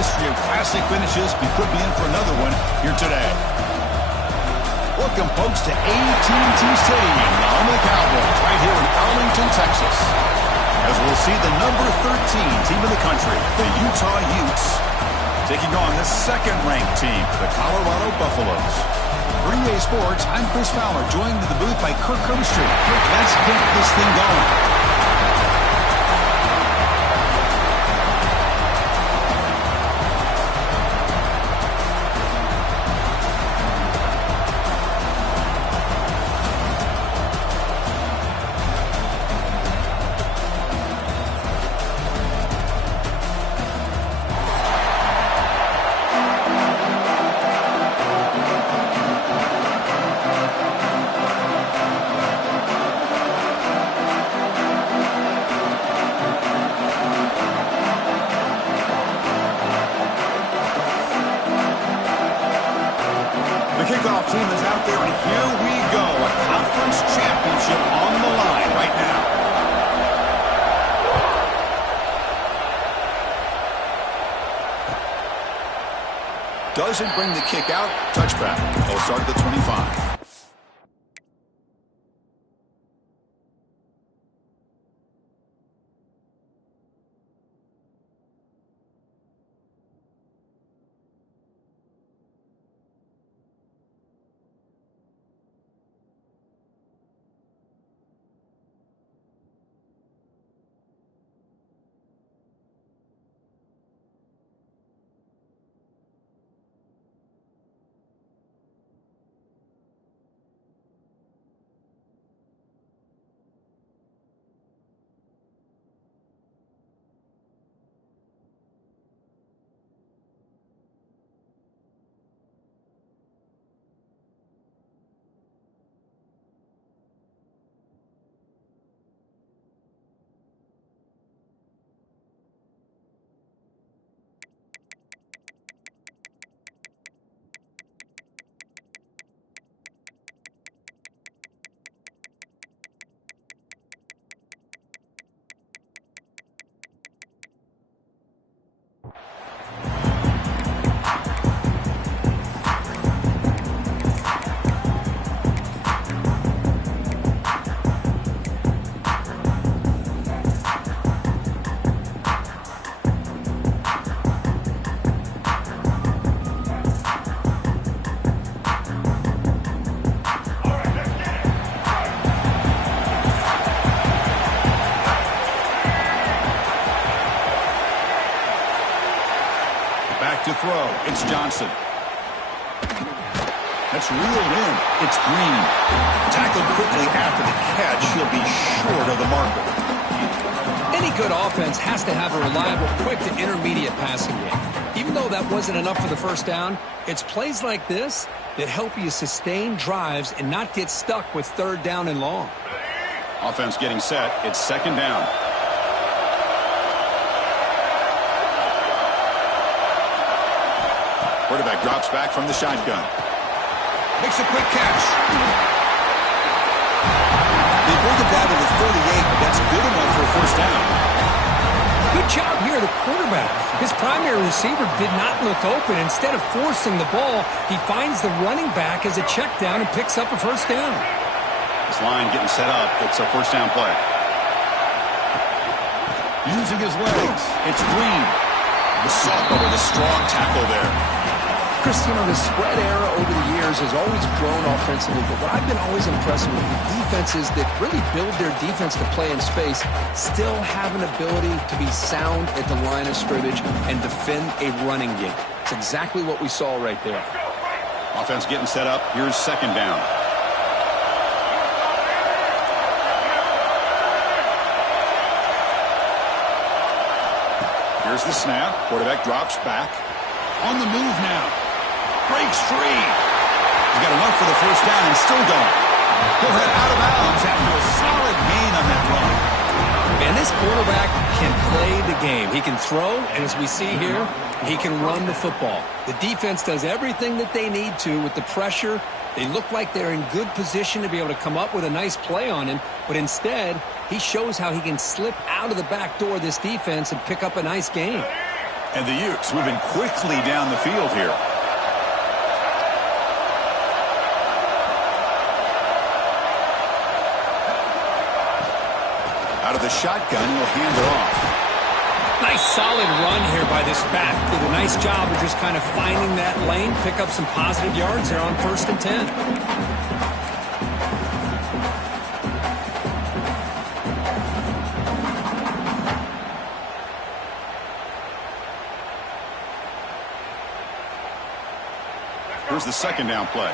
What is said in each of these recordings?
history of classic finishes, he could be in for another one here today. Welcome, folks, to AT&T Stadium, the home of the Cowboys, right here in Arlington, Texas. As we'll see the number 13 team in the country, the Utah Utes, taking on the second-ranked team, the Colorado Buffaloes. For EA Sports, I'm Chris Fowler, joined in the booth by Kirk Herbstreit. Kirk, let's get this thing going. Kickoff team is out there, and here we go. A conference championship on the line right now. Doesn't bring the kick out. Touchback. They'll start at the 25. To throw, it's Johnson. That's reeled in. It's Green. Tackled quickly after the catch. He'll be short of the marker. Any good offense has to have a reliable, quick to intermediate passing game. Even though that wasn't enough for the first down, it's plays like this that help you sustain drives and not get stuck with third down and long. Offense getting set. It's second down. Quarterback drops back from the shotgun. Makes a quick catch. They bring it down to the 38, but that's good enough for a first down. Good job here, the quarterback. His primary receiver did not look open. Instead of forcing the ball, he finds the running back as a check down and picks up a first down. This line getting set up. It's a first down play. Using his legs. It's Green. The sophomore with a strong tackle there. Chris, you know, the spread era over the years has always grown offensively, but what I've been always impressed with the defenses that really build their defense to play in space still have an ability to be sound at the line of scrimmage and defend a running game. It's exactly what we saw right there. Offense getting set up. Here's second down. Here's the snap. Quarterback drops back. On the move now. Breaks free. He's got enough for the first down and still going. He'll head out of bounds after a solid gain on that run. Man, this quarterback can play the game. He can throw, and as we see here, he can run the football. The defense does everything that they need to with the pressure. They look like they're in good position to be able to come up with a nice play on him, but instead, he shows how he can slip out of the back door of this defense and pick up a nice gain. And the Utes moving quickly down the field here. Out of the shotgun, he'll hand it off. Nice solid run here by this back. Did a nice job of just kind of finding that lane, pick up some positive yards there on 1st and 10. Here's the 2nd down play.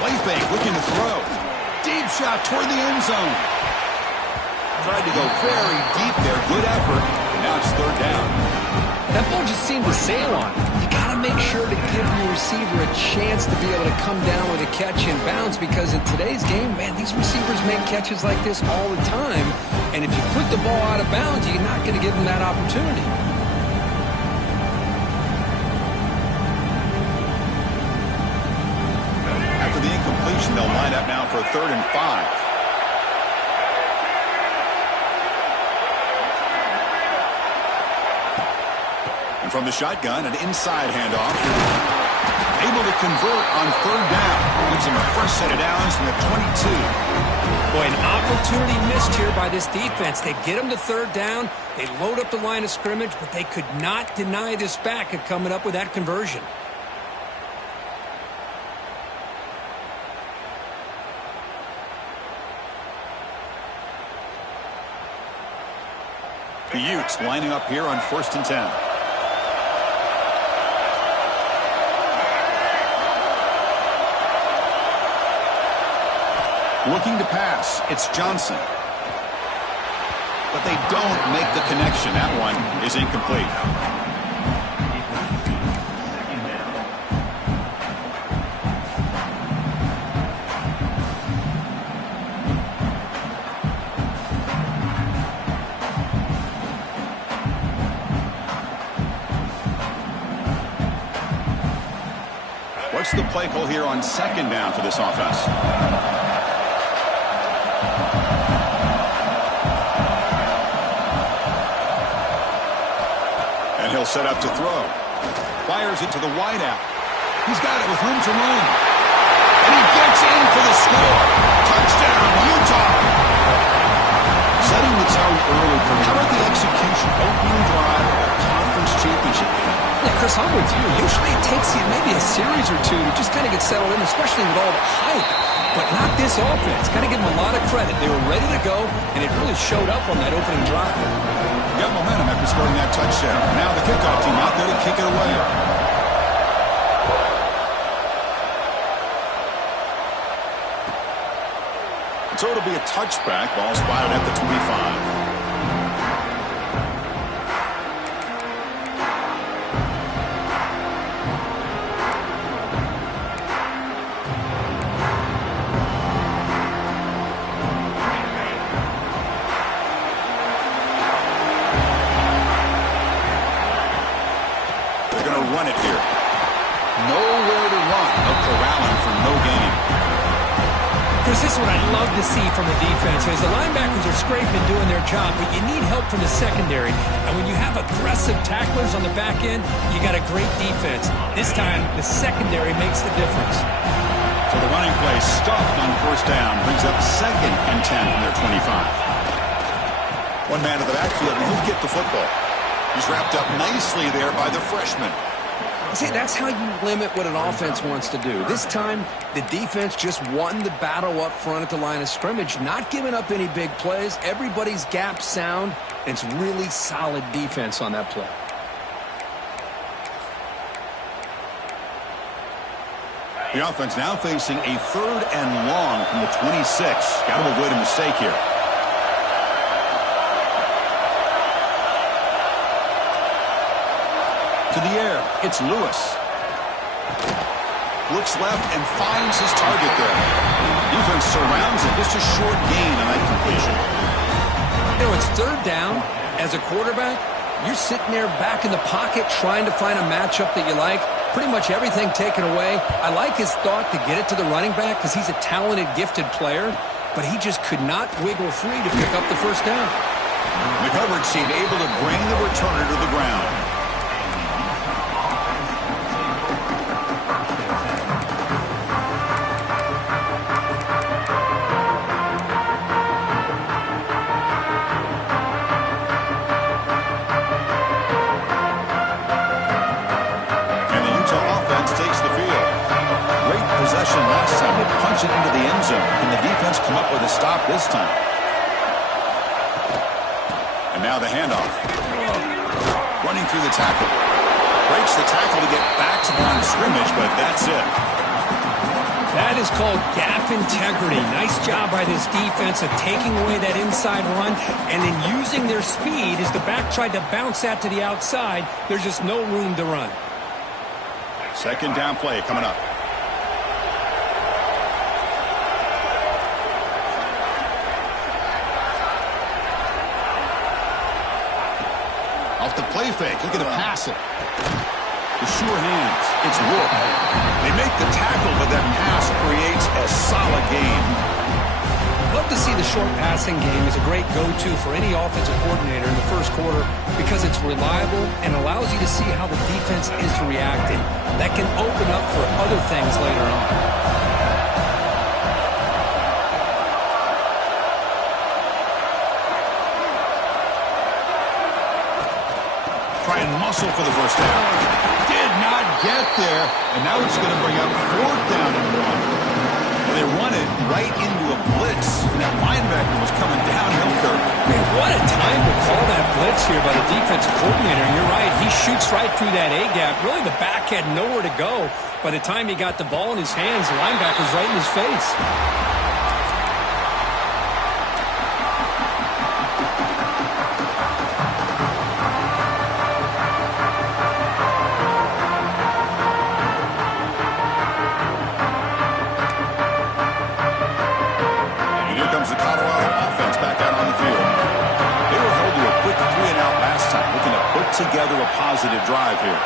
Play fake, looking to throw. Deep shot toward the end zone. Tried to go very deep there. Good effort. And now it's 3rd down. That ball just seemed to sail on. You got to make sure to give your receiver a chance to be able to come down with a catch in bounds, because in today's game, man, these receivers make catches like this all the time. And if you put the ball out of bounds, you're not going to give them that opportunity. After the incompletion, they'll line up now for 3rd and 5. And from the shotgun, an inside handoff. Able to convert on 3rd down. Gives him a fresh set of downs from the 22. Boy, an opportunity missed here by this defense. They get him to 3rd down. They load up the line of scrimmage, but they could not deny this back of coming up with that conversion. The Utes lining up here on 1st and 10. Looking to pass. It's Johnson. But they don't make the connection. That one is incomplete. What's the play call here on 2nd down for this offense? He'll set up to throw. Fires it to the wideout. He's got it with room to run. And he gets in for the score. Touchdown, Utah. Setting the tone early. How about the execution? Opening drive of a conference championship game. Yeah, Chris, I'm with you. Usually it takes you maybe a series or two to just kind of get settled in, especially with all the hype. But not this offense. Got to give them a lot of credit. They were ready to go, and it really showed up on that opening drive. Got momentum after scoring that touchdown. Now the kickoff team out there to kick it away. So it'll be a touchback. Ball spotted at the 25. Run it here. Nowhere to run. No corralling for no gain. Chris, this is what I love to see from the defense. As the linebackers are scraping, doing their job, but you need help from the secondary. And when you have aggressive tacklers on the back end, you got a great defense. This time, the secondary makes the difference. So the running play stopped on 1st down. Brings up 2nd and 10 from their 25. One man to the backfield, and he'll get the football. He's wrapped up nicely there by the freshman. See, that's how you limit what an offense wants to do. This time, the defense just won the battle up front at the line of scrimmage, not giving up any big plays. Everybody's gap sound, and it's really solid defense on that play. The offense now facing a 3rd and long from the 26. Got to avoid a mistake here. To the air, it's Lewis. Looks left and finds his target there. Defense surrounds him. Just a short gain on that completion. You know, it's 3rd down. As a quarterback, you're sitting there back in the pocket trying to find a matchup that you like. pretty much everything taken away. I like his thought to get it to the running back because he's a talented, gifted player, but he just could not wiggle free to pick up the first down. The coverage team able to bring the returner to the ground. Last time they punched it into the end zone, and the defense come up with a stop this time. And now the handoff. Running through the tackle. Breaks the tackle to get back to the line of scrimmage, but that's it. That is called gap integrity. Nice job by this defense of taking away that inside run and then using their speed as the back tried to bounce that to the outside. There's just no room to run. Second down play coming up. Off the play fake, looking to pass it. The sure hands, it's Wood. They make the tackle, but that pass creates a solid gain. Love to see the short passing game is a great go-to for any offensive coordinator in the first quarter because it's reliable and allows you to see how the defense is reacting. That can open up for other things later on. Try and muscle for the first down. Did not get there, and now it's going to bring up fourth down and 1. And they run it right into a blitz. And that linebacker was coming downhill. Man, what a time to call that blitz here by the defensive coordinator. And you're right, he shoots right through that A-gap. Really, the back had nowhere to go. By the time he got the ball in his hands, the linebacker's right in his face. Together a positive drive here.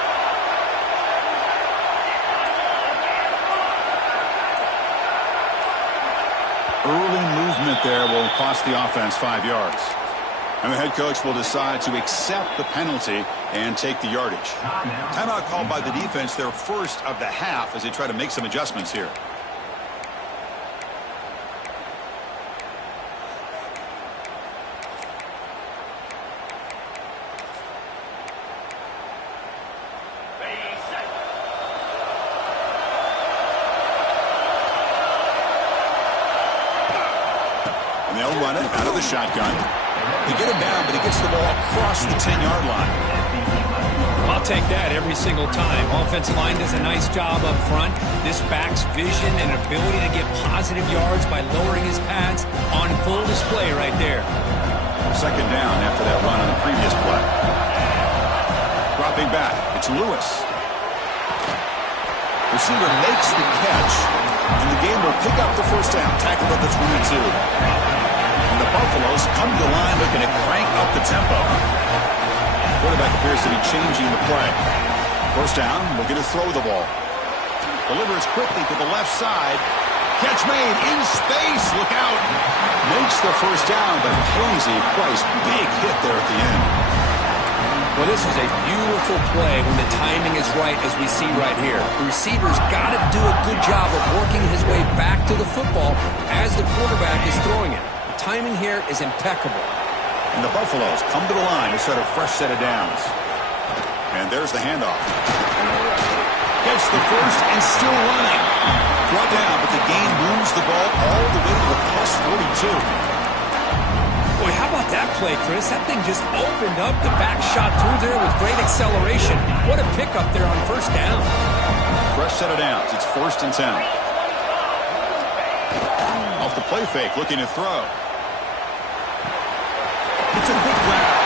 Early movement there will cost the offense 5 yards. And the head coach will decide to accept the penalty and take the yardage. Timeout called by the defense, their first of the half, as they try to make some adjustments here. They'll run it out of the shotgun. They get him down, but he gets the ball across the 10-yard line. I'll take that every single time. Offensive line does a nice job up front. This back's vision and ability to get positive yards by lowering his pads on full display right there. Second down after that run on the previous play. Dropping back, it's Lewis. Receiver makes the catch, and the game will pick up the first down. Tackled at the 22. And the Buffaloes come to the line looking to crank up the tempo. Quarterback appears to be changing the play. First down, looking to throw the ball. Delivers quickly to the left side. Catch made in space. Look out. Makes the first down, but pays a price. Big hit there at the end. Well, this is a beautiful play when the timing is right, as we see right here. The receiver's got to do a good job of working his way back to the football as the quarterback is throwing it. The timing here is impeccable. And the Buffaloes come to the line to set a fresh set of downs. And there's the handoff. Gets the first and still running. Brought down, but the gain moves the ball all the way to the plus 42. Boy, how about that play, Chris? That thing just opened up. The back shot through there with great acceleration. What a pickup there on first down. Fresh set of downs. It's 1st and 10. Off the play fake, looking to throw. It's a quick grab.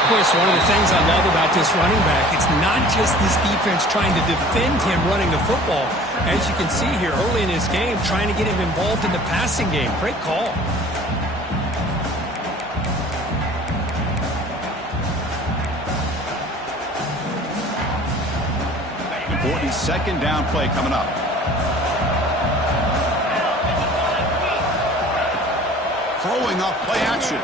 Of course, one of the things I love about this running back, it's not just this defense trying to defend him running the football. As you can see here early in this game, trying to get him involved in the passing game. Great call. Important A second down play coming up. Throwing up play action.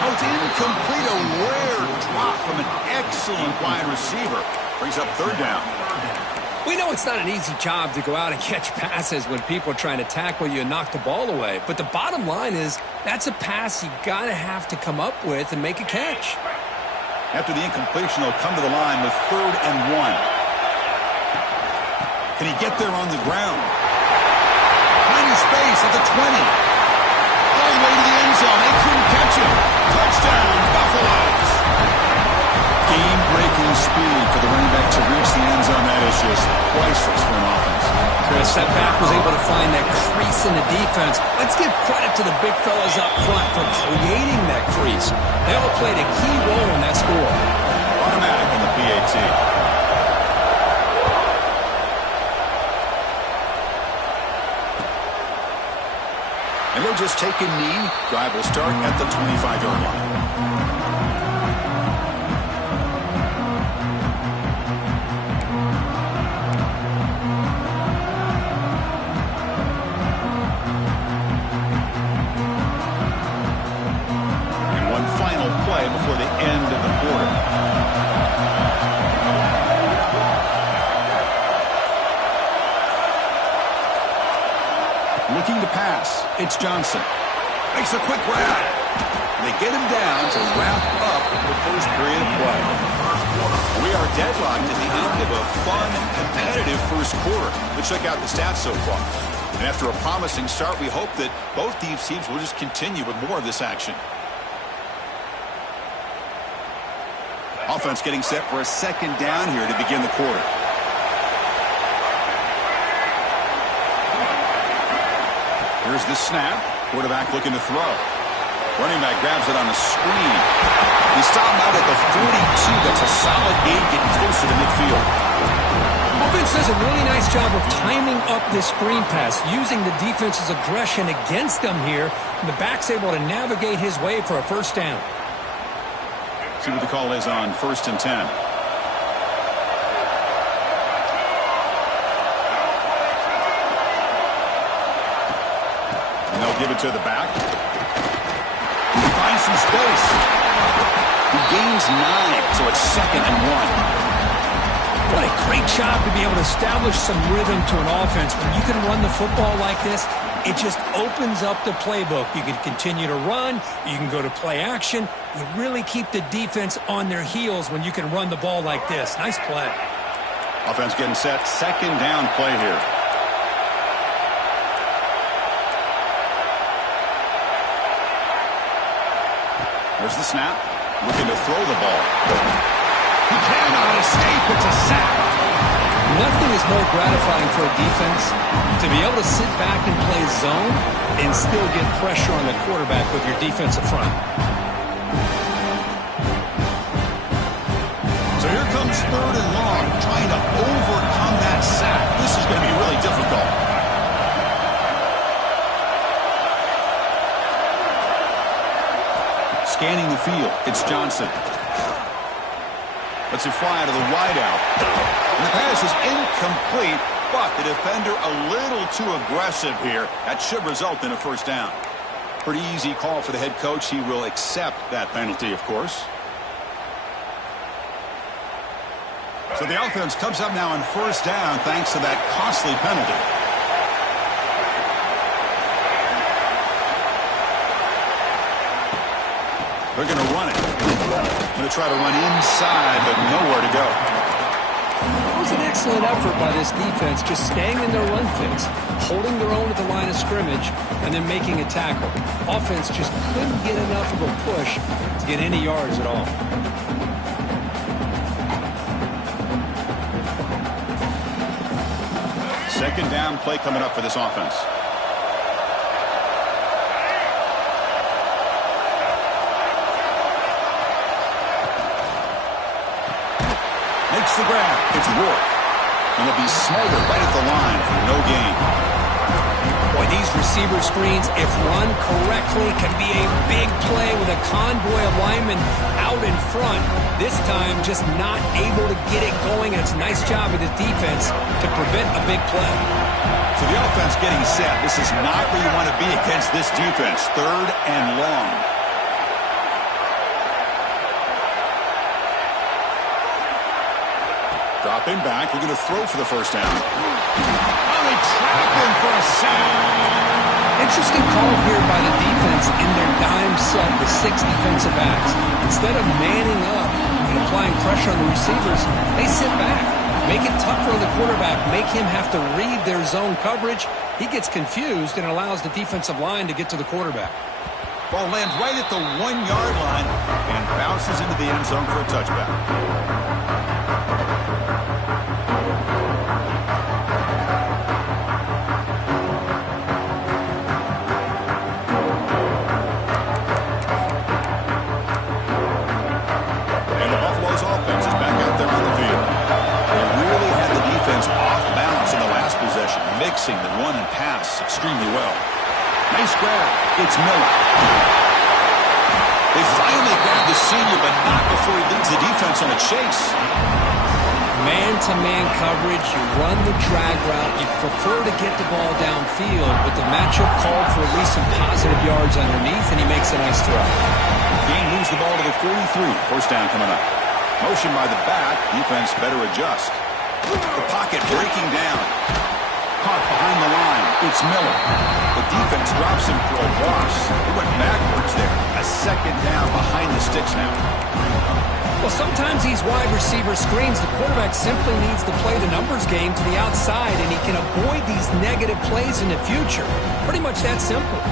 Oh, it's incomplete. A rare drop from an excellent wide receiver. Brings up third down. We know it's not an easy job to go out and catch passes when people are trying to tackle you and knock the ball away. But the bottom line is that's a pass you got to have to come up with and make a catch. After the incompletion, they'll come to the line with 3rd and 1. Can he get there on the ground? Tiny space at the 20. All the way to the end zone. They couldn't catch him. Touchdown, Buffaloes. Game-breaking speed for the running back to reach the end zone. That is just priceless for an offense. Chris, that back was able to find that crease in the defense. Let's give credit to the big fellas up front for creating that crease. They all played a key role in that score. Automatic in the PAT. And they'll just take a knee. Drive will start at the 25-yard line. Before the end of the quarter. Looking to pass. It's Johnson. Makes a quick grab. They get him down to wrap up the first period of play. We are deadlocked at the end of a fun, competitive first quarter. Let's check out the stats so far. And after a promising start, we hope that both these teams will just continue with more of this action. Offense getting set for a second down here to begin the quarter. Here's the snap. Quarterback looking to throw. Running back grabs it on the screen. He stopped out at the 42. That's a solid gain, getting closer to midfield. Offense does a really nice job of timing up this screen pass, using the defense's aggression against them here. And the back's able to navigate his way for a first down. See what the call is on 1st and 10. And they'll give it to the back. He finds some space. He gains 9, so it's 2nd and 1. What a great job to be able to establish some rhythm to an offense. When you can run the football like this, it just opens up the playbook. You can continue to run. You can go to play action. You really keep the defense on their heels when you can run the ball like this. Nice play. Offense getting set. Second down play here. There's the snap. Looking to throw the ball. He cannot escape. It's a sack. Nothing is more gratifying for a defense to be able to sit back and play zone and still get pressure on the quarterback with your defensive front. So here comes 3rd and long, trying to overcome that sack. This is going to be really difficult. Scanning the field, it's Johnson. Lets it fly to the wideout. And the pass is incomplete, but the defender a little too aggressive here. That should result in a first down. Pretty easy call for the head coach. He will accept that penalty, of course. So the offense comes up now on first down thanks to that costly penalty. They're going to run it. Going to try to run inside, but nowhere to go. It was an excellent effort by this defense, just staying in their run fix, holding their own at the line of scrimmage, and then making a tackle. Offense just couldn't get enough of a push to get any yards at all. Second down play coming up for this offense. Makes the grab. It's Rourke. And he'll be smothered right at the line for no gain. Boy, the These receiver screens, if run correctly, can be a big play with a convoy of linemen out in front. This time, just not able to get it going, and it's a nice job of the defense to prevent a big play. So the offense getting set. This is not where you want to be against this defense. 3rd and long. Dropping back, we're going to throw for the first down. Oh, they trap him for a sack. Interesting call here by the defense in their dime set with 6 defensive backs. Instead of manning up and applying pressure on the receivers, they sit back, make it tougher on the quarterback, make him have to read their zone coverage. He gets confused and allows the defensive line to get to the quarterback. Ball lands right at the 1-yard line and bounces into the end zone for a touchback. Mixing the run and pass extremely well. Nice grab. It's Miller. They finally grabbed the senior, but not before he leads the defense on a chase. Man-to-man coverage, you run the drag route, you prefer to get the ball downfield, but the matchup called for at least some positive yards underneath, and he makes a nice throw. Gain moves the ball to the 43. First down coming up. Motion by the back. Defense better adjust. The pocket breaking down. Caught behind the line. It's Miller. The defense drops him for a loss. It went backwards there. A second down behind the sticks now. Well, sometimes these wide receiver screens, the quarterback simply needs to play the numbers game to the outside, and he can avoid these negative plays in the future. Pretty much that simple.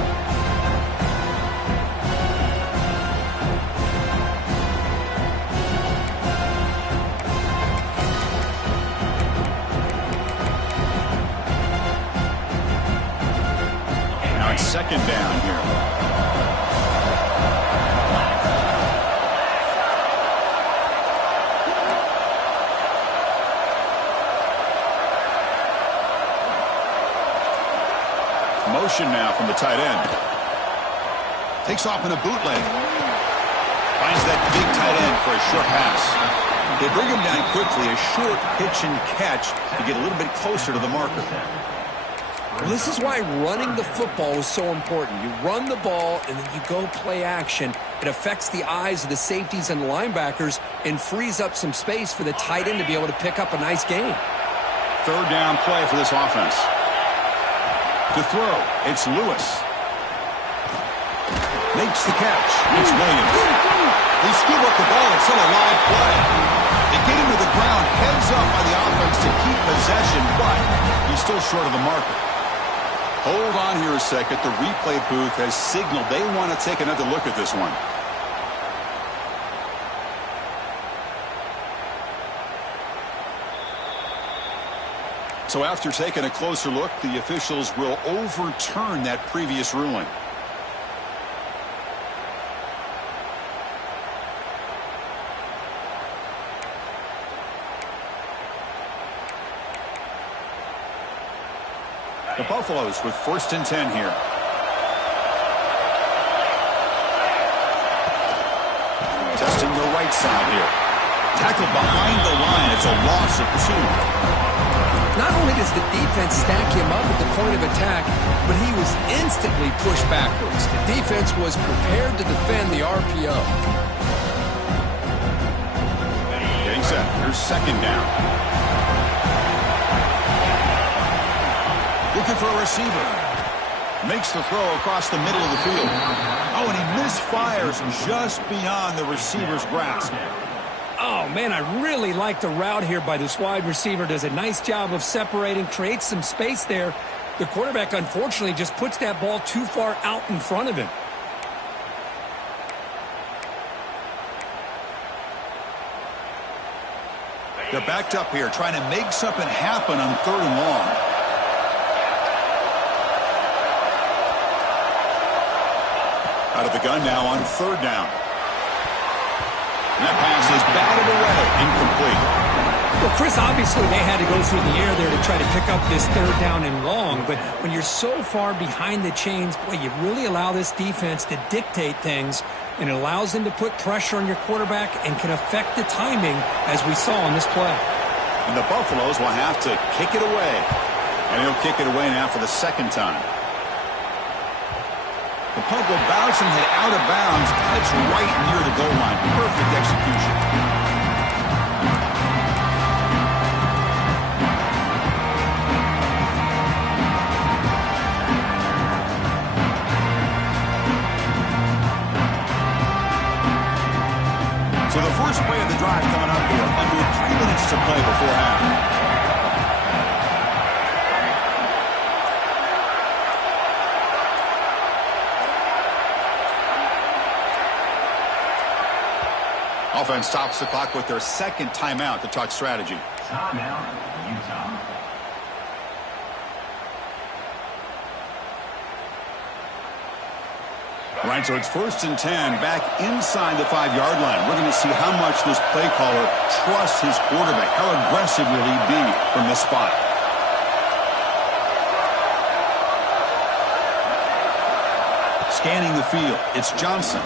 Second down here. Motion now from the tight end. Takes off in a bootleg. Finds that big tight end for a short pass. They bring him down quickly. A short pitch and catch to get a little bit closer to the marker. Well, this is why running the football is so important. You run the ball, and then you go play action. It affects the eyes of the safeties and the linebackers and frees up some space for the tight end to be able to pick up a nice gain. 3rd down play for this offense. To throw, it's Lewis. Makes the catch. It's Williams. They scoop up the ball. It's still a live play. They get him to the ground, heads up by the offense to keep possession, but he's still short of the marker. Hold on here a second. The replay booth has signaled they want to take another look at this one. So after taking a closer look, the officials will overturn that previous ruling. The Buffaloes with 1st and 10 here. Testing the right side here. Tackled behind the line. It's a loss of 2. Not only does the defense stack him up at the point of attack, but he was instantly pushed backwards. The defense was prepared to defend the RPO. Getting set. Here's 2nd down. Looking for a receiver. Makes the throw across the middle of the field. Oh, and he misfires just beyond the receiver's grasp. Oh, man, I really like the route here by this wide receiver. Does a nice job of separating, creates some space there. The quarterback, unfortunately, just puts that ball too far out in front of him. They're backed up here, trying to make something happen on 3rd and long. Out of the gun now on 3rd down. And that pass is batted away, incomplete. Well, Chris, obviously they had to go through the air there to try to pick up this third down and long, but when you're so far behind the chains, boy, you really allow this defense to dictate things, and it allows them to put pressure on your quarterback and can affect the timing, as we saw on this play. And the Buffaloes will have to kick it away. And he'll kick it away now for the second time. The punt will bounce and head out of bounds, and it's right near the goal line. Perfect execution. So the first play of the drive coming up here, under 3 minutes to play before half. Offense stops the clock with their second timeout to talk strategy. Timeout, Utah. Right, so it's 1st and 10 back inside the 5-yard line. We're going to see how much this play caller trusts his quarterback. How aggressive will he be from this spot? Scanning the field, it's Johnson.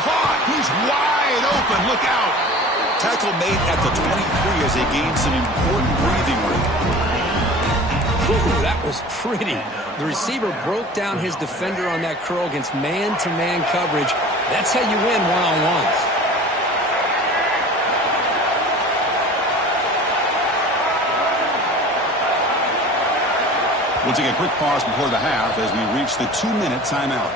Caught! He's wide open. Look out! Tackle made at the 23 as they gain some important breathing room. Ooh, that was pretty. The receiver broke down his defender on that curl against man-to-man coverage. That's how you win one-on-ones. We'll take a quick pause before the half as we reach the 2-minute timeout.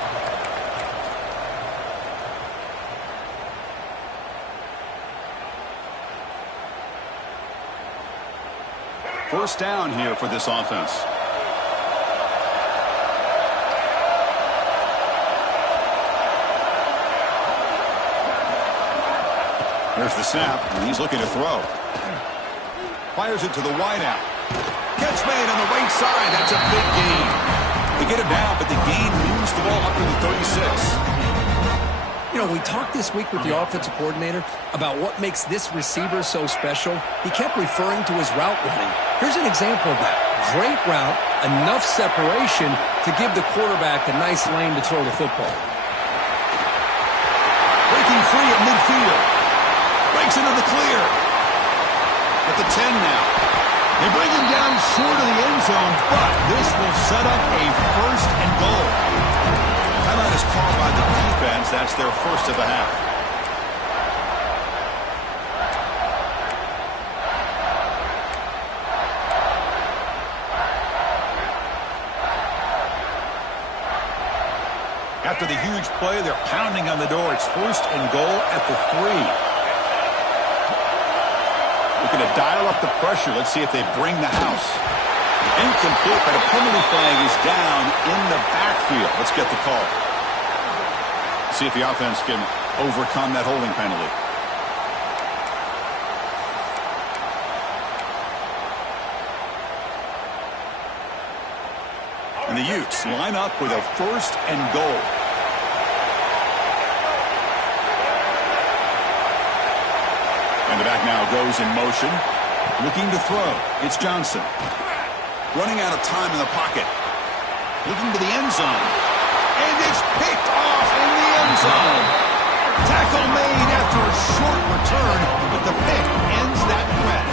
First down here for this offense. Here's the snap, and he's looking to throw. Fires it to the wideout. Catch made on the right side. That's a big gain. They get him down, but the gain moves the ball up to the 36. You know, we talked this week with the offensive coordinator about what makes this receiver so special. He kept referring to his route running. Here's an example of that. Great route, enough separation to give the quarterback a nice lane to throw the football. Breaking free at midfield. Breaks into the clear. At the 10 now. They bring him down short of the end zone, but this will set up a 1st and goal. Timeout is called by the defense. That's their first of the half. After the huge play, they're pounding on the door. It's 1st and goal at the 3. Looking to dial up the pressure. Let's see if they bring the house. Incomplete, but a penalty flag is down in the backfield. Let's get the call. See if the offense can overcome that holding penalty. And the Utes line up with a 1st and goal. And the back now goes in motion. Looking to throw. It's Johnson. Running out of time in the pocket. Looking to the end zone. And it's picked off in the end zone. Tackle made after a short return, but the pick ends that threat.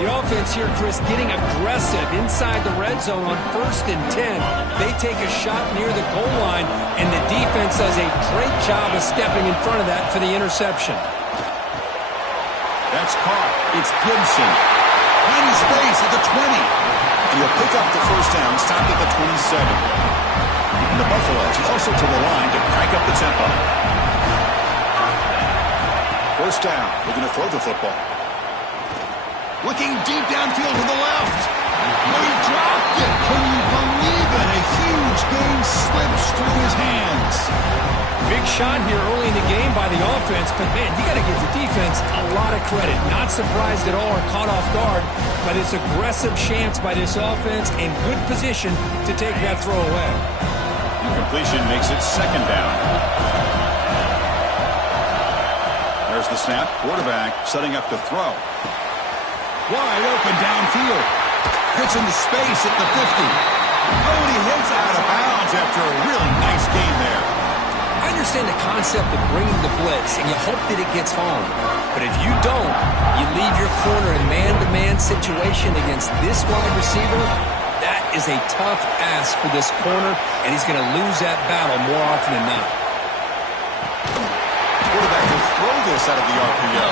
The offense here, Chris, getting aggressive inside the red zone on 1st and 10. They take a shot near the goal line, and the defense does a great job of stepping in front of that for the interception. That's caught. It's Gibson. Tiny space at the 20. And he'll pick up the first down, stop at the 27. And the Buffaloes also to the line to crank up the tempo. First down. Looking to throw the football. Looking deep downfield to the left. No, he dropped it. Can you believe it? A huge gain slips through his hands. Big shot here early in the game by the offense, but man, you got to give the defense a lot of credit. Not surprised at all or caught off guard by this aggressive chance by this offense and good position to take that throw away. The completion makes it 2nd down. There's the snap. Quarterback setting up to throw. Wide open downfield. Hits into space at the 50. Oh, and he hits out of bounds after a really nice gain there. I understand the concept of bringing the blitz, and you hope that it gets home. But if you don't, you leave your corner in man-to-man situation against this wide receiver. That is a tough ask for this corner, and he's going to lose that battle more often than not. Quarterback will throw this out of the RPO.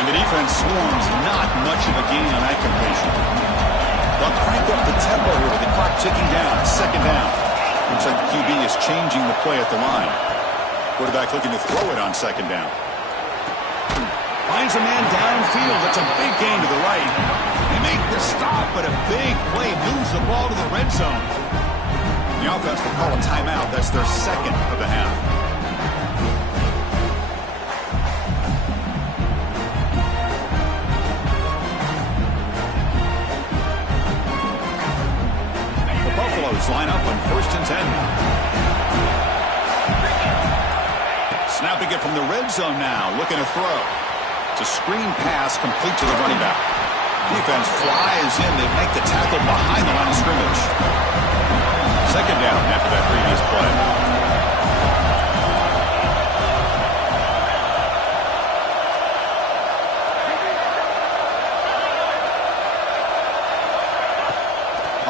And the defense swarms not much of a gain on that completion. They'll crank up the tempo here with the clock ticking down. Second down. Looks like the QB is changing the play at the line. Quarterback looking to throw it on second down. Finds a man downfield. That's a big gain to the right. They make the stop, but a big play moves the ball to the red zone. The offense will call a timeout. That's their second of the half. The Buffaloes line up on 1st and 10. Snapping it from the red zone now, looking to throw. It's a screen pass complete to the running back. Defense flies in. They make the tackle behind the line of scrimmage. Second down after that previous play.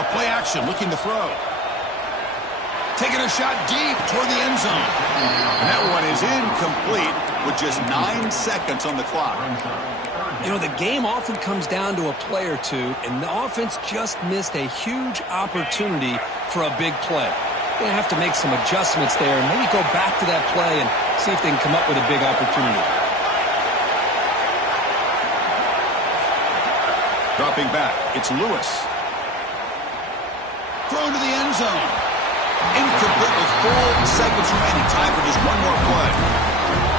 A play action, looking to throw. Taking a shot deep toward the end zone. And that one is incomplete with just 9 seconds on the clock. You know, the game often comes down to a play or two, and the offense just missed a huge opportunity for a big play. They're going to have to make some adjustments there and maybe go back to that play and see if they can come up with a big opportunity. Dropping back, it's Lewis. Thrown to the end zone. Incomplete with 4 seconds remaining. Time for just one more play.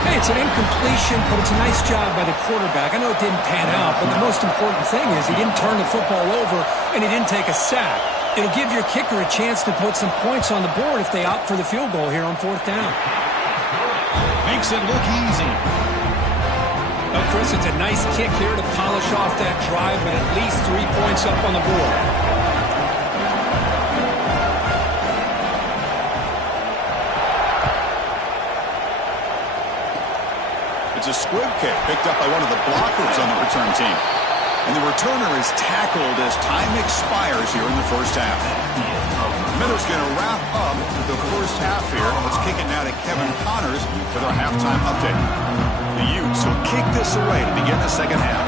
Hey, it's an incompletion, but it's a nice job by the quarterback. I know it didn't pan out, but the most important thing is he didn't turn the football over and he didn't take a sack. It'll give your kicker a chance to put some points on the board if they opt for the field goal here on 4th down. Makes it look easy. Well, Chris, it's a nice kick here to polish off that drive with at least 3 points up on the board. It's a squib kick picked up by one of the blockers on the return team. And the returner is tackled as time expires here in the first half. Miller's going to wrap up the first half here. Let's kick it now to Kevin Connors with our halftime update. The Utes will kick this away to begin the second half.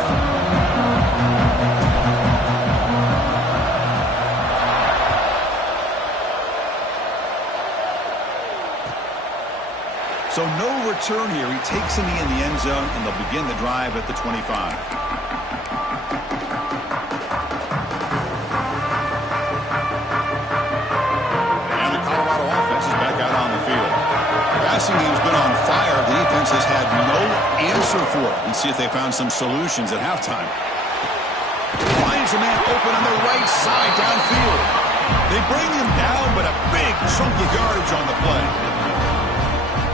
So no return here. He takes a knee in the end zone, and they'll begin the drive at the 25. And the Colorado offense is back out on the field. The passing game's been on fire. The defense has had no answer for it. And see if they found some solutions at halftime. Finds a man open on the right side downfield. They bring him down, but a big chunk of yardage on the play.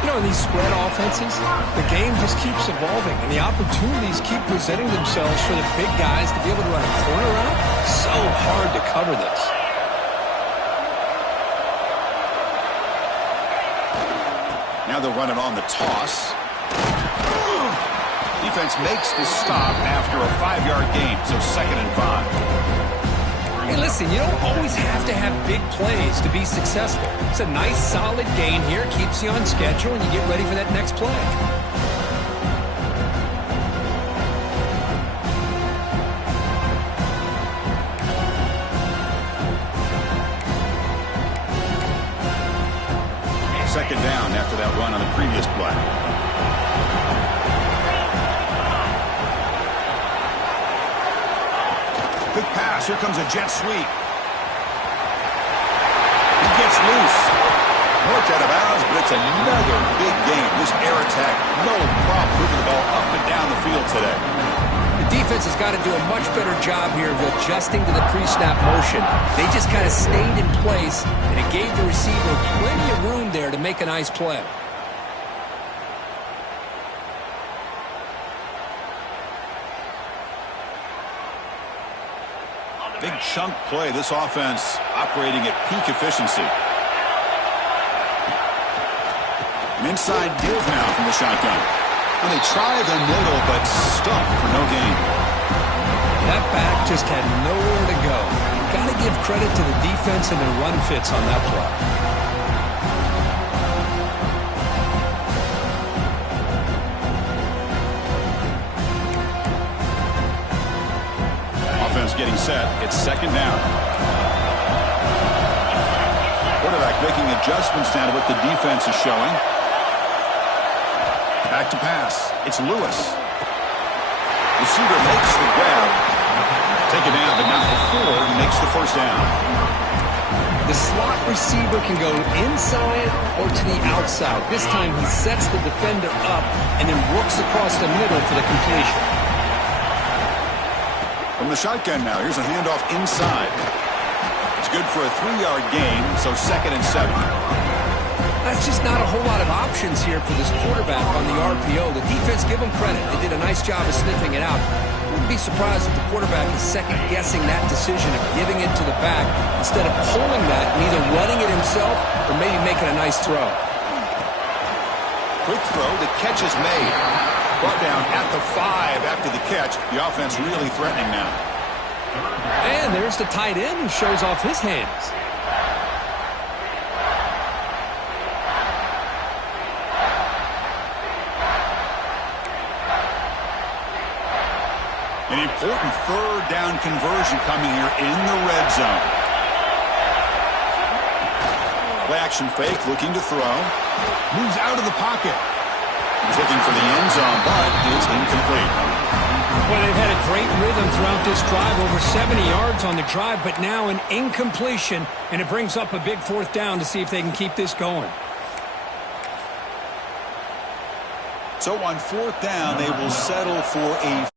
You know, in these spread offenses, the game just keeps evolving, and the opportunities keep presenting themselves for the big guys to be able to run a corner out. So hard to cover this. Now they'll run it on the toss. Defense makes the stop after a 5-yard gain, so 2nd and 5. Hey, listen, you don't always have to have big plays to be successful. It's a nice, solid gain here. Keeps you on schedule, and you get ready for that next play. Second down after that run on the previous play. Quick pass. Here comes a jet sweep. He gets loose. Worked out of bounds, but it's another big game. This air attack, no problem moving the ball up and down the field today. The defense has got to do a much better job here of adjusting to the pre-snap motion. They just kind of stayed in place, and it gave the receiver plenty of room there to make a nice play. Big chunk play. This offense operating at peak efficiency. An inside give now from the shotgun. Well, they try the middle, but stuffed for no gain. That back just had nowhere to go. Got to give credit to the defense and their run fits on that play. Offense getting set. It's second down. Quarterback making adjustments now to what the defense is showing. Back to pass. It's Lewis. Receiver makes the grab. Take it down, but not before he makes the first down. The slot receiver can go inside or to the outside. This time he sets the defender up and then works across the middle for the completion. From the shotgun now, here's a handoff inside. It's good for a 3-yard gain, so 2nd and 7. That's just not a whole lot of options here for this quarterback on the RPO. The defense, give them credit. They did a nice job of sniffing it out. Wouldn't be surprised if the quarterback is second-guessing that decision of giving it to the back instead of pulling that and either running it himself or maybe making a nice throw. Quick throw, the catch is made. Brought down at the 5 after the catch. The offense really threatening now. And there's the tight end who shows off his hands. An important 3rd down conversion coming here in the red zone. Play action fake, looking to throw. Moves out of the pocket. He's looking for the end zone, but is incomplete. Well, they've had a great rhythm throughout this drive, over 70 yards on the drive, but now an incompletion, and it brings up a big 4th down to see if they can keep this going. So on 4th down, they will settle for a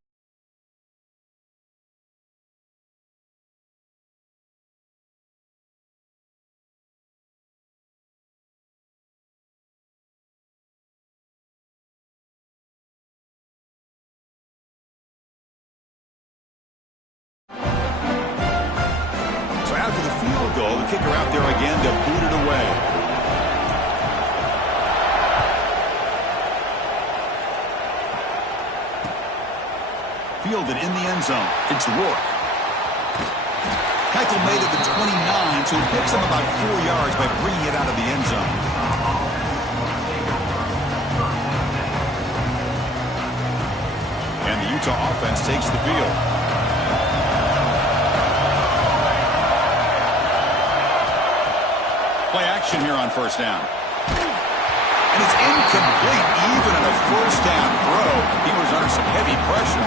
after the field goal, the kicker out there again to boot it away. Fielded in the end zone. It's Rourke. Tackle made at the 29, so he picks him about 4 yards by bringing it out of the end zone. And the Utah offense takes the field. Play action here on 1st down. And it's incomplete, even on a 1st down throw. He was under some heavy pressure.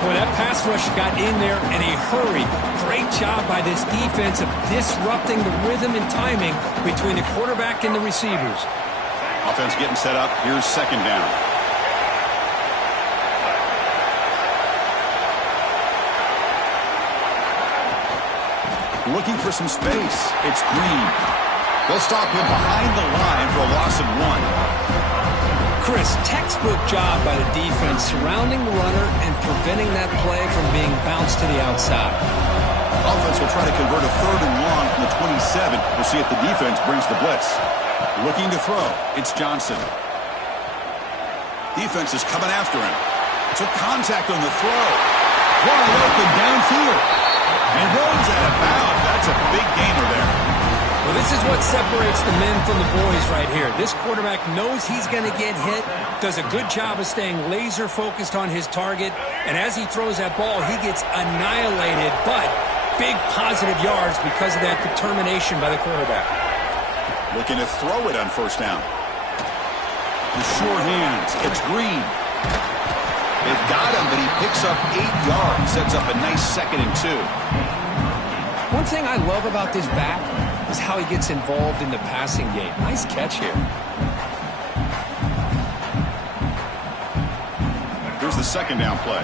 Boy, that pass rush got in there in a hurry. Great job by this defense of disrupting the rhythm and timing between the quarterback and the receivers. Offense getting set up. Here's 2nd down. Looking for some space. It's Green. They'll stop him behind the line for a loss of 1. Chris, textbook job by the defense surrounding the runner and preventing that play from being bounced to the outside. Offense will try to convert a 3rd and long from the 27. We'll see if the defense brings the blitz. Looking to throw. It's Johnson. Defense is coming after him. Took contact on the throw. Wide open downfield. And runs out of bounds. That's a big gainer there. Well, this is what separates the men from the boys right here. This quarterback knows he's going to get hit, does a good job of staying laser focused on his target, and as he throws that ball, he gets annihilated, but big positive yards because of that determination by the quarterback. Looking to throw it on 1st down. The short hands. It's Green. They've got him, but he picks up 8 yards. Sets up a nice 2nd and 2. One thing I love about this back is how he gets involved in the passing game. Nice catch here. Here's the 2nd down play.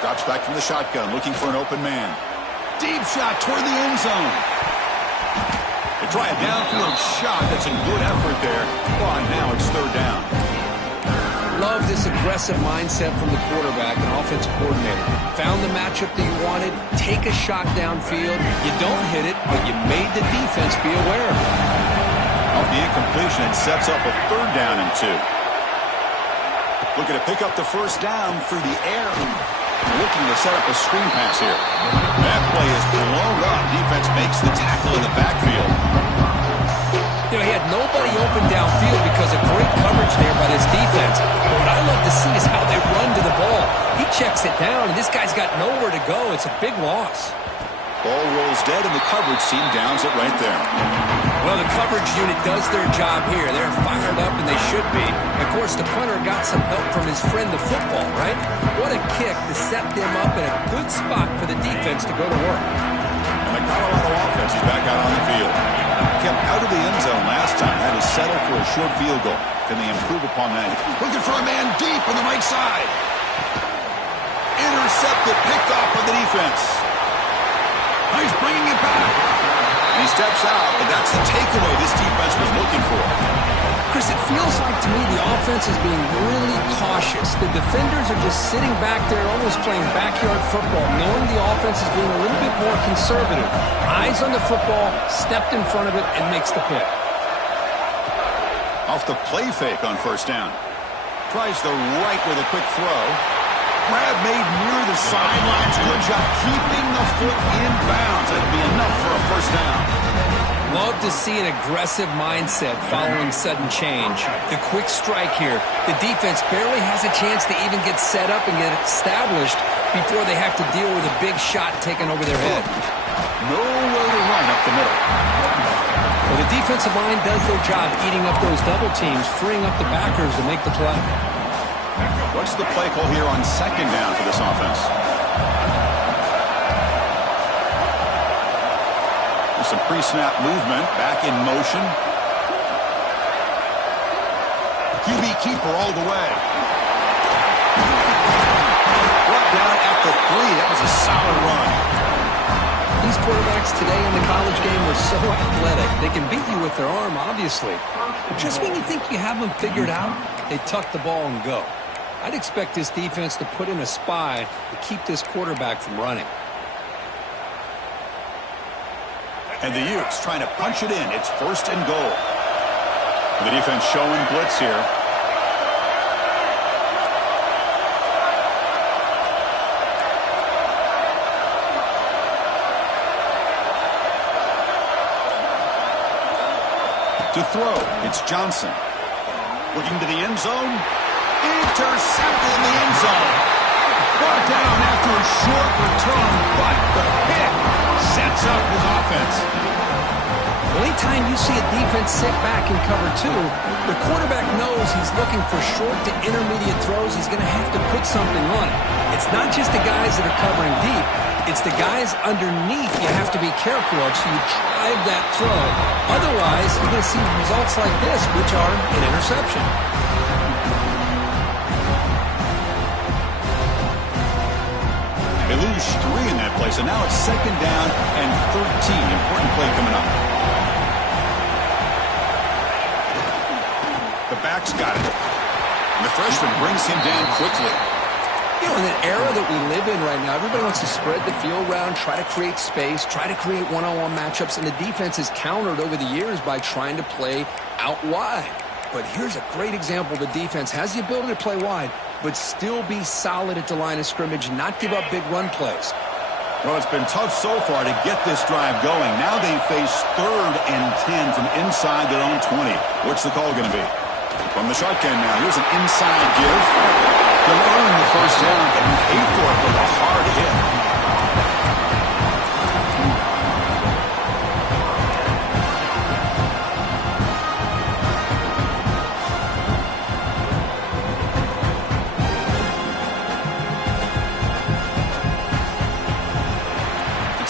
Drops back from the shotgun, looking for an open man. Deep shot toward the end zone. Try a downfield shot. That's a good effort there. Well, and now it's third down. Love this aggressive mindset from the quarterback and offensive coordinator. Found the matchup that you wanted. Take a shot downfield. You don't hit it, but you made the defense be aware of it. Off the incompletion, it sets up a third down and 2. Looking to pick up the first down through the air. Looking to set up a screen pass here. That play is blown up. Defense makes the tackle in the backfield. You know, he had nobody open downfield because of great coverage there by this defense. But what I love to see is how they run to the ball. He checks it down, and this guy's got nowhere to go. It's a big loss. Ball rolls dead, and the coverage team downs it right there. Well, the coverage unit does their job here. They're fired up, and they should be. Of course, the punter got some help from his friend, the football, right? What a kick to set them up in a good spot for the defense to go to work. And the Colorado offense is back out on the field. Kept out of the end zone last time. Had to settle for a short field goal. Can they improve upon that? Looking for a man deep on the right side. Intercepted, picked off by the defense. He's bringing it back. He steps out, but that's the takeaway this defense was looking for. Chris, it feels like to me the offense is being really cautious. The defenders are just sitting back there almost playing backyard football, knowing the offense is being a little bit more conservative. Eyes on the football, stepped in front of it, and makes the pick. Off the play fake on first down. Tries the right with a quick throw. Grab made near the sidelines. Good job keeping the foot in bounds. That'd be enough for a first down. Love to see an aggressive mindset following sudden change. The quick strike here. The defense barely has a chance to even get set up and get established before they have to deal with a big shot taken over their head. Nowhere to run up the middle. Well, the defensive line does their job eating up those double teams, freeing up the backers to make the play. What's the play call here on second down for this offense? Some pre-snap movement, back in motion. QB keeper all the way. Brought down at the 3. That was a solid run. These quarterbacks today in the college game are so athletic. They can beat you with their arm, obviously. But just when you think you have them figured out, they tuck the ball and go. I'd expect this defense to put in a spy to keep this quarterback from running. And the Utes trying to punch it in. It's first and goal. The defense showing blitz here. To throw, it's Johnson. Looking to the end zone. Intercepted in the end zone. Brought down after a short return, but the pick sets up his offense. Anytime you see a defense sit back in cover 2, the quarterback knows he's looking for short to intermediate throws. He's going to have to put something on it. It's not just the guys that are covering deep. It's the guys underneath you have to be careful of, so you drive that throw. Otherwise, you're going to see results like this, which are an interception. They lose 3 in that play, so now it's second down and 13. Important play coming up. The back's got it. And the freshman brings him down quickly. You know, in the era that we live in right now, everybody wants to spread the field around, try to create space, try to create one-on-one matchups, and the defense is countered over the years by trying to play out wide. But here's a great example. The defense has the ability to play wide, but still be solid at the line of scrimmage, not give up big run plays. Well, it's been tough so far to get this drive going. Now they face 3rd and 10 from inside their own 20. What's the call going to be? From the shotgun now. Here's an inside give. They'll earn the first down, but he paid for it with a hard hit.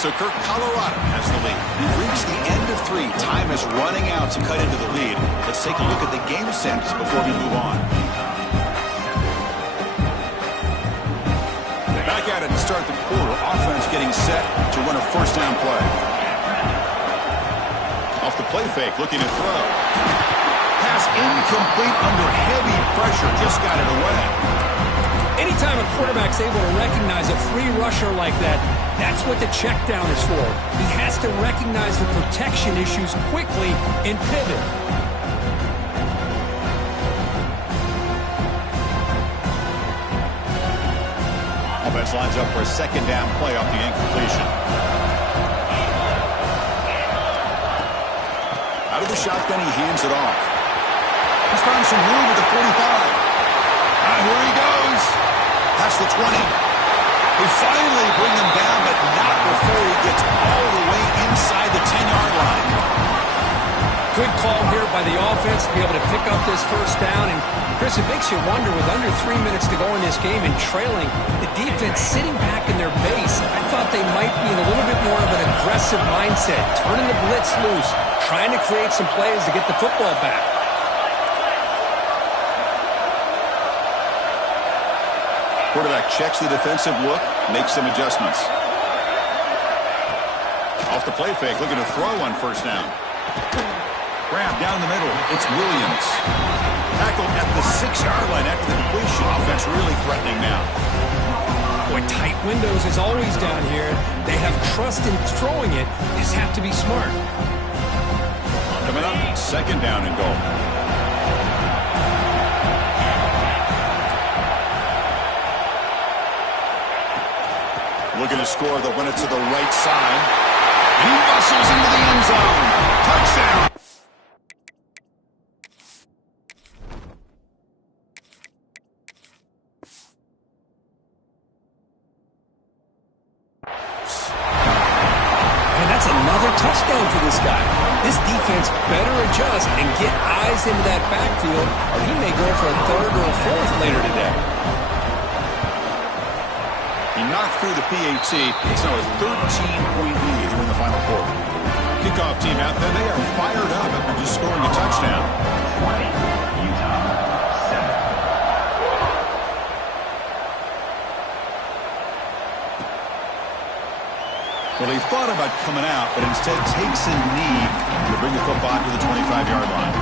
So Kirk, Colorado has the lead. We've reached the end of 3. Time is running out to cut into the lead. Let's take a look at the game sets before we move on. Back at it to start the quarter. Offense getting set to run a first down play. Off the play fake, looking to throw. Pass incomplete under heavy pressure. Just got it away. Anytime a quarterback's able to recognize a free rusher like that, that's what the check down is for. He has to recognize the protection issues quickly and pivot. Offense lines up for a second down play off the incompletion. Out of the shotgun, he hands it off. He's found some room at the 45. Here he goes. Past the 20. They finally bring him down, but not before he gets all the way inside the 10-yard line. Good call here by the offense to be able to pick up this first down. And, Chris, it makes you wonder, with under 3 minutes to go in this game and trailing, the defense sitting back in their base. I thought they might be in a little bit more of an aggressive mindset, turning the blitz loose, trying to create some plays to get the football back. Quarterback checks the defensive look, makes some adjustments. Off the play fake, looking to throw on first down. Grab down the middle, it's Williams. Tackled at the 6-yard line after the completion. Offense really threatening now. Boy, tight windows is always down here. They have trust in throwing it, just have to be smart. Coming up, second down and goal. Looking to score, they'll run it to the right side. He muscles into the end zone. Touchdown. And that's another touchdown for this guy. This defense better adjust and get eyes into that backfield, or he may go for a third or a fourth later today. He knocked through the PAT. It's now a 13-point lead here in the final quarter. Kickoff team out there. They are fired up after just scoring a touchdown. 20, Utah, 7. Well, he thought about coming out, but instead takes a knee to bring the football to the 25-yard line.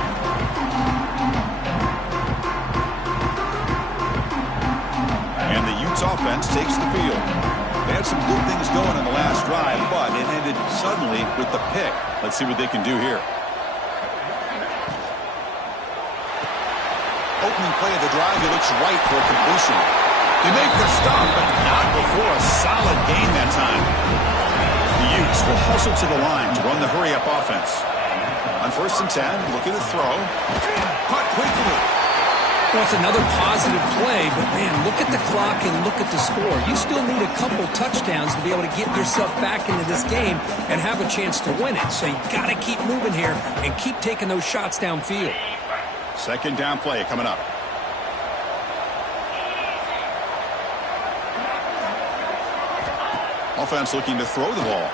And the Utes offense takes the field. They had some good things going on the last drive, but it ended suddenly with the pick. Let's see what they can do here. Opening play of the drive, he looks right for a completion. They make the stop, but not before a solid gain that time. The Utes will hustle to the line to run the hurry-up offense. On 1st and 10, looking to throw. Caught quickly. Well, it's another positive play, but, man, look at the clock and look at the score. You still need a couple touchdowns to be able to get yourself back into this game and have a chance to win it. So you got to keep moving here and keep taking those shots downfield. Second down play coming up. Offense looking to throw the ball.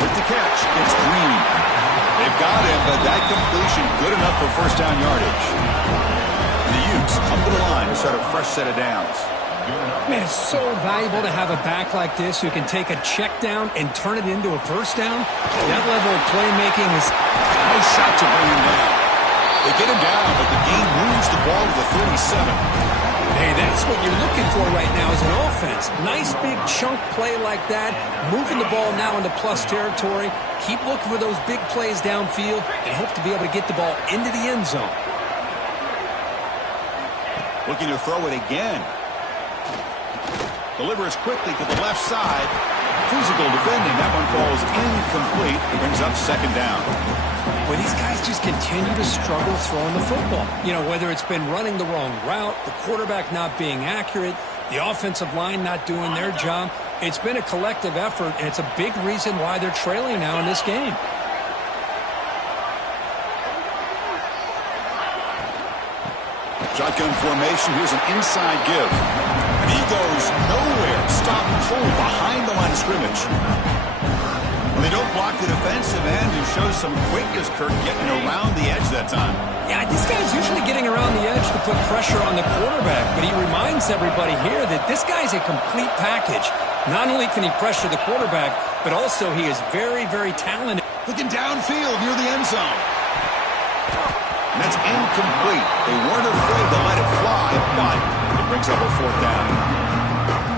With the catch, it's Green. They've got him, but that completion good enough for first down yardage. The Utes come to the line to start a fresh set of downs. Man, it's so valuable to have a back like this who can take a check down and turn it into a first down. That level of playmaking is a nice shot to bring him down. They get him down, but the game moves the ball to the 37. Hey, that's what you're looking for right now as an offense. Nice big chunk play like that, moving the ball now into plus territory. Keep looking for those big plays downfield and hope to be able to get the ball into the end zone. Looking to throw it again. Delivers quickly to the left side. Physical defending. That one falls incomplete. Brings up second down. Well, these guys just continue to struggle throwing the football. You know, whether it's been running the wrong route, the quarterback not being accurate, the offensive line not doing their job. It's been a collective effort, and it's a big reason why they're trailing now in this game. Shotgun formation. Here's an inside give. And he goes nowhere. Stop cold behind the line of scrimmage. Well, they don't block the defensive end, who shows some quickness, Kirk, getting around the edge that time. Yeah, this guy's usually getting around the edge to put pressure on the quarterback, but he reminds everybody here that this guy's a complete package. Not only can he pressure the quarterback, but also he is very, very talented. Looking downfield near the end zone. And that's incomplete. They weren't afraid to let it fly, but it brings up a 4th down.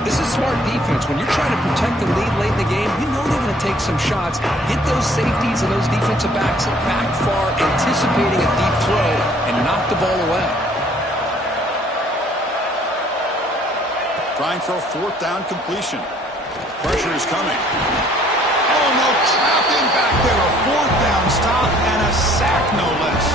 This is smart defense. When you're trying to protect the lead late in the game, you know they're going to take some shots, get those safeties and those defensive backs back far, anticipating a deep throw, and knock the ball away. Trying for a 4th down completion. Pressure is coming. Oh, no, trapping back there. A 4th down stop and a sack, no less.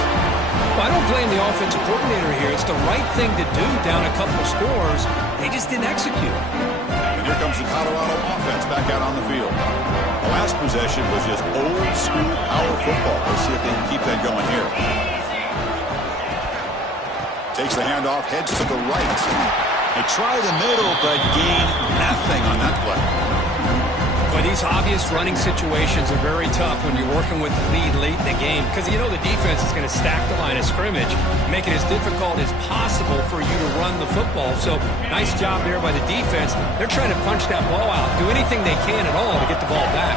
Well, I don't blame the offensive coordinator here. It's the right thing to do down a couple scores. They just didn't execute. And here comes the Colorado offense back out on the field. The last possession was just old-school power football. Let's see if they can keep that going here. Takes the handoff, heads to the right. They try the middle, but gain nothing on that play. Boy, these obvious running situations are very tough when you're working with the lead late in the game because you know the defense is going to stack the line of scrimmage, make it as difficult as possible for you to run the football. So, nice job there by the defense. They're trying to punch that ball out, do anything they can at all to get the ball back.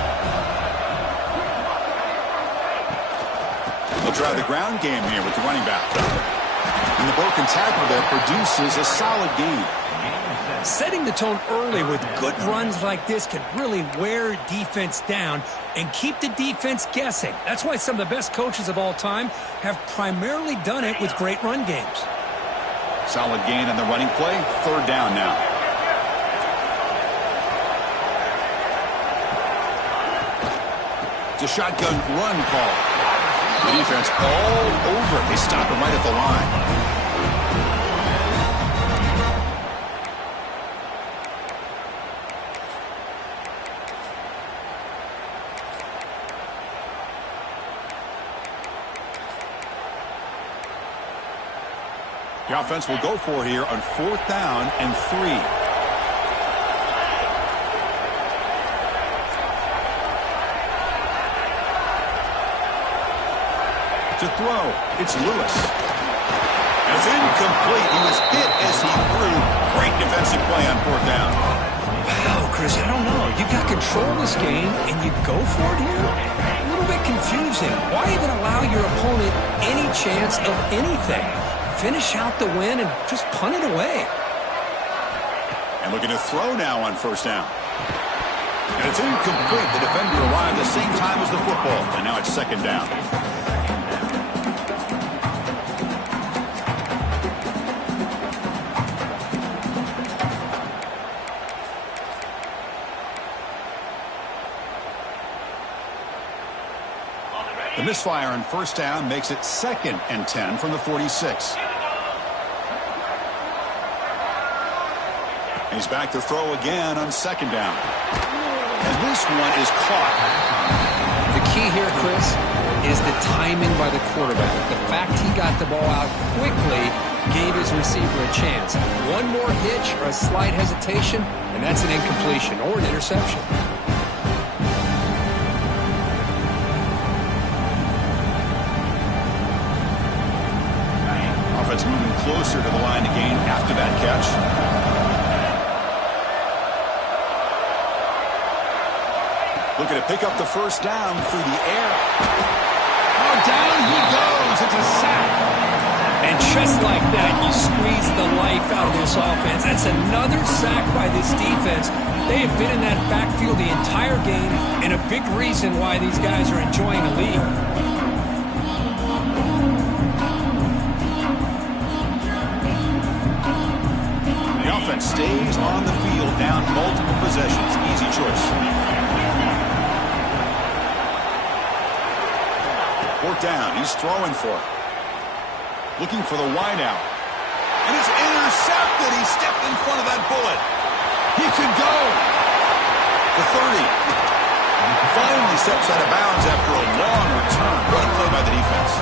They'll try the ground game here with the running back. And the broken tackle there produces a solid gain. Setting the tone early with good runs like this can really wear defense down and keep the defense guessing. That's why some of the best coaches of all time have primarily done it with great run games. Solid gain on the running play. 3rd down now. It's a shotgun run call. The defense all over it. They stop him right at the line. The offense will go for here on 4th down and 3. To throw, it's Lewis. And it's incomplete. He was hit as he threw. Great defensive play on 4th down. Wow, Chris, I don't know. You've got control of this game, and you go for it here? A little bit confusing. Why even allow your opponent any chance of anything? Finish out the win and just punt it away. And looking to throw now on 1st down. And it's incomplete. The defender arrived the same time as the football. And now it's 2nd down. The misfire on 1st down makes it 2nd and 10 from the 46. He's back to throw again on 2nd down. And this one is caught. The key here, Chris, is the timing by the quarterback. The fact he got the ball out quickly gave his receiver a chance. One more hitch or a slight hesitation, and that's an incompletion or an interception. Offense moving closer to the line to gain after that catch. Looking to pick up the 1st down through the air. Oh, down he goes. It's a sack. And just like that, you squeeze the life out of this offense. That's another sack by this defense. They have been in that backfield the entire game, and a big reason why these guys are enjoying a lead. The offense stays on the field, down multiple possessions. Easy choice. 4th down. He's throwing for it. Looking for the wideout. And it's intercepted. He stepped in front of that bullet. He could go. The 30. Finally steps out of bounds after a long return. What a play by the defense.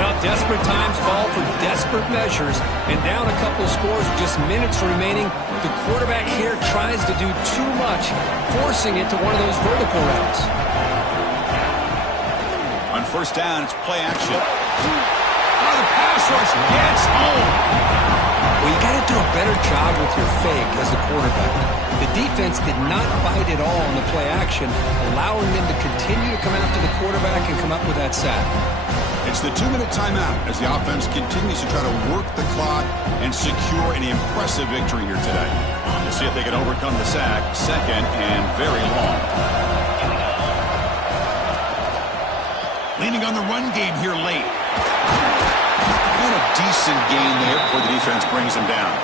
Well, desperate times call for desperate measures. And down a couple scores with just minutes remaining, the quarterback here tries to do too much, forcing it to one of those vertical routes. On 1st down, it's play action. Oh, the pass rush gets home. Well, you got to do a better job with your fake as the quarterback. The defense did not bite at all on the play action, allowing them to continue to come after the quarterback and come up with that sack. It's the 2-minute timeout as the offense continues to try to work the clock and secure an impressive victory here today. We'll see if they can overcome the sack. Second and very long. Leaning on the run game here late. And a decent gain there before the defense brings him down.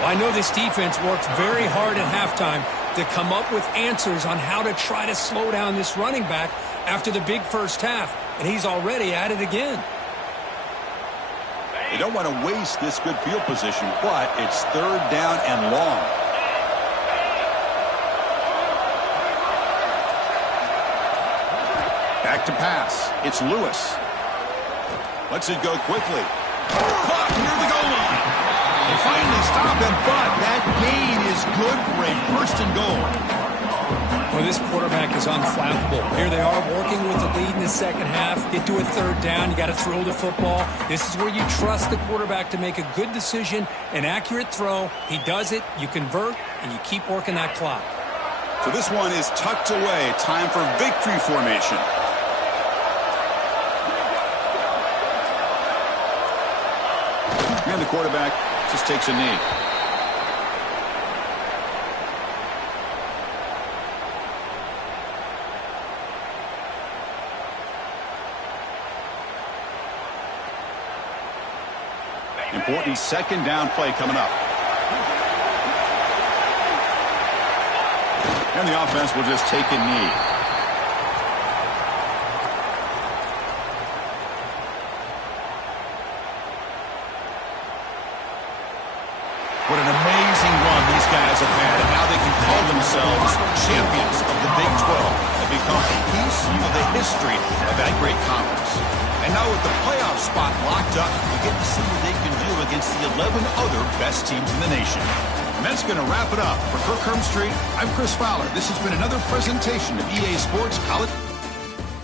Well, I know this defense worked very hard at halftime to come up with answers on how to try to slow down this running back after the big first half, and he's already at it again. They don't want to waste this good field position, but it's third down and long. Back to pass. It's Lewis. Lets it go quickly. Caught near the goal line. They finally stop him, but that gain is good for a first and goal. Well, this quarterback is unflappable. Here they are working with the lead in the second half. Get to a third down. You got to throw the football. This is where you trust the quarterback to make a good decision, an accurate throw. He does it. You convert, and you keep working that clock. So this one is tucked away. Time for victory formation. And the quarterback just takes a knee. Important second down play coming up. And the offense will just take a knee. What an amazing run these guys have had, and now they can call themselves champions of the Big 12 and become a piece of the history of that great conference. And now with the playoff spot locked up, we get to see what they can do against the 11 other best teams in the nation. And that's going to wrap it up. For Kirk Hermstreet, I'm Chris Fowler. This has been another presentation of EA Sports College.